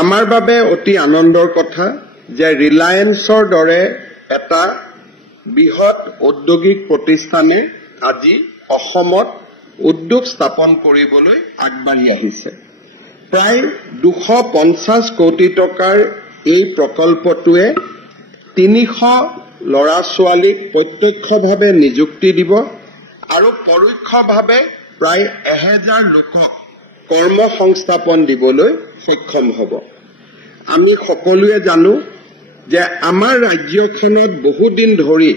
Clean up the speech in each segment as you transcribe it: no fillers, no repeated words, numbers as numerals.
আমাৰ বাবে অতি আনন্দৰ কথা যে ৰিলায়েন্সৰ দৰে এটা বৃহৎ ঔদ্যোগিক প্ৰতিষ্ঠানে আজি অসমত উদ্যোগ স্থাপন কৰিবলৈ আগবাঢ়ি আহিছে। প্ৰায় 250 কোটি টকাৰ এই প্ৰকল্পটোৱে 300 ল'ৰা ছোৱালীক প্ৰত্যক্ষভাৱে নিযুক্তি দিব আৰু পৰোক্ষভাৱে প্ৰায় 1000 লোকক কৰ্মসংস্থাপন দিবলৈ সক্ষম হ'ব। আমি সকলোৱে জানো যে আমাৰ ৰাজ্যখনত বহুদিন ধৰি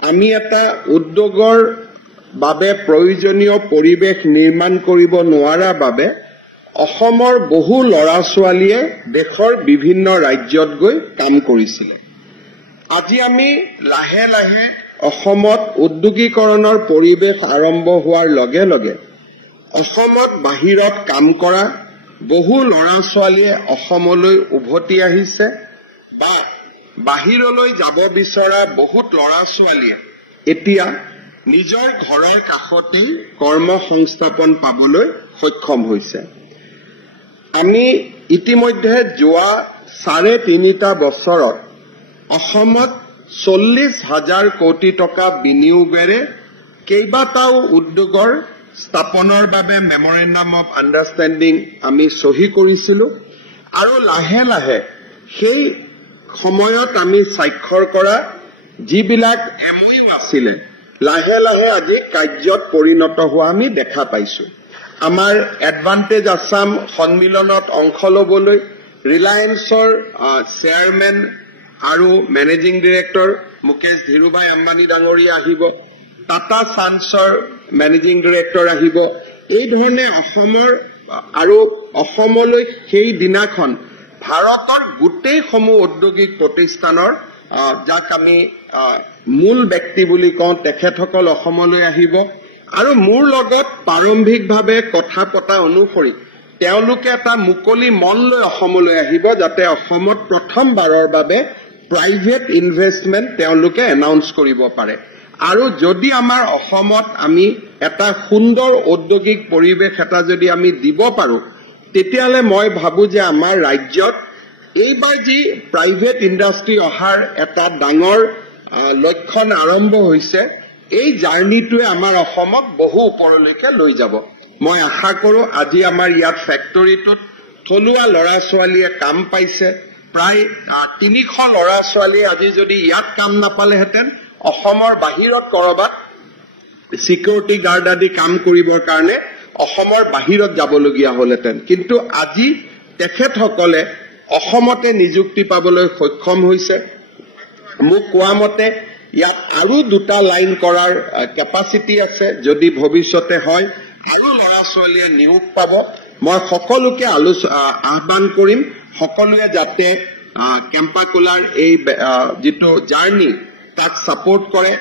আমি এটা উদ্যোগৰ বাবে প্ৰয়োজনীয় পৰিৱেশ নিৰ্মাণ কৰিব নোৱাৰাৰ বাবে অসমৰ বহু ল'ৰা ছোৱালীয়ে দেশৰ বিভিন্ন ৰাজ্যত গৈ কাম কৰিছিল। আজি আমি লাহে লাহে অসমত উদ্যোগীকৰণৰ পৰিৱেশ আৰম্ভ হোৱাৰ লগে লগে অসমত বাহিৰত কাম কৰা বহু ল'ৰা ছোৱালীয়ে অসমলৈ উভতি আহিছে বা বাহিৰলৈ যাব বিচৰা বহুত ল'ৰা ছোৱালীয়ে এতিয়া নিজৰ ঘৰৰ কাষতেই কৰ্মসংস্থাপন পাবলৈ সক্ষম হৈছে। আমি ইতিমধ্যে যোৱা 3.5 বছৰত অসমত 40,000 কোটি টকা বিনিয়োগেৰে কেইবাটাও উদ্যোগৰ স্থাপনৰ বাবে মেমৰেণ্ডাম অফ আণ্ডাৰষ্টেণ্ডিং আমি চহী কৰিছিলো আৰু লাহে লাহে সেই সময়ত আমি স্বাক্ষৰ কৰা যিবিলাক MOU আছিলে লাহে লাহে আজি কাৰ্যত পৰিণত হোৱা আমি দেখা পাইছো। আমাৰ এডভান্টেজ আসাম সন্মিলনত অংশ ল'বলৈ ৰিলায়েন্সৰ চেয়াৰমেন আৰু মেনেজিং ডিৰেক্টৰ মুকেশ ধীৰুভাই আম্বানী ডাঙৰীয়া আহিব, টাটা চান্সৰ মেনেজিং ডিৰেক্টৰ আহিব। এই ধৰণে অসমৰ আৰু অসমলৈ সেই দিনাখন ভাৰতৰ গোটেইসমূহ ঔদ্যোগিক প্ৰতিষ্ঠানৰ যাক আমি মূল ব্যক্তি বুলি কওঁ তেখেতসকল অসমলৈ আহিব আৰু মোৰ লগত প্ৰাৰম্ভিকভাৱে কথা পতা অনুসৰি তেওঁলোকে এটা মুকলি মন লৈ অসমলৈ আহিব যাতে অসমত প্ৰথমবাৰৰ বাবে প্ৰাইভেট ইনভেষ্টমেণ্ট তেওঁলোকে এনাউন্স কৰিব পাৰে। আৰু যদি আমাৰ অসমত আমি এটা সুন্দৰ ঔদ্যোগিক পৰিৱেশ এটা যদি আমি দিব পাৰো তেতিয়াহ'লে মই ভাবো যে আমাৰ ৰাজ্যত এইবাৰ যি প্ৰাইভেট ইণ্ডাষ্ট্ৰী অহাৰ এটা ডাঙৰ লক্ষণ আৰম্ভ হৈছে এই জাৰ্নিটোৱে আমাৰ অসমক বহু ওপৰলৈকে লৈ যাব। মই আশা কৰো আজি আমাৰ ইয়াত ফেক্টৰীটোত থলুৱা ল'ৰা ছোৱালীয়ে কাম পাইছে। প্ৰায় 300 ল'ৰা ছোৱালীয়ে আজি যদি ইয়াত কাম নাপালেহেঁতেন অসমৰ বাহিৰত কৰবাত সিকিউৰিটি গাৰ্ড আদি কাম কৰিবৰ কাৰণে অসমৰ বাহিৰত যাবলগীয়া হ'লহেঁতেন, কিন্তু আজি তেখেতসকলে অসমতে নিযুক্তি পাবলৈ সক্ষম হৈছে। মোক কোৱা মতে ইয়াত আৰু 2টা লাইন কৰাৰ কেপাচিটি আছে। যদি ভৱিষ্যতে হয় আৰু ল'ৰা ছোৱালীয়ে নিয়োগ পাব, মই সকলোকে আহ্বান কৰিম সকলোৱে যাতে কেম্পাকুলাৰ এই যিটো জাৰ্নি তাক সাপোৰ্ট কৰে।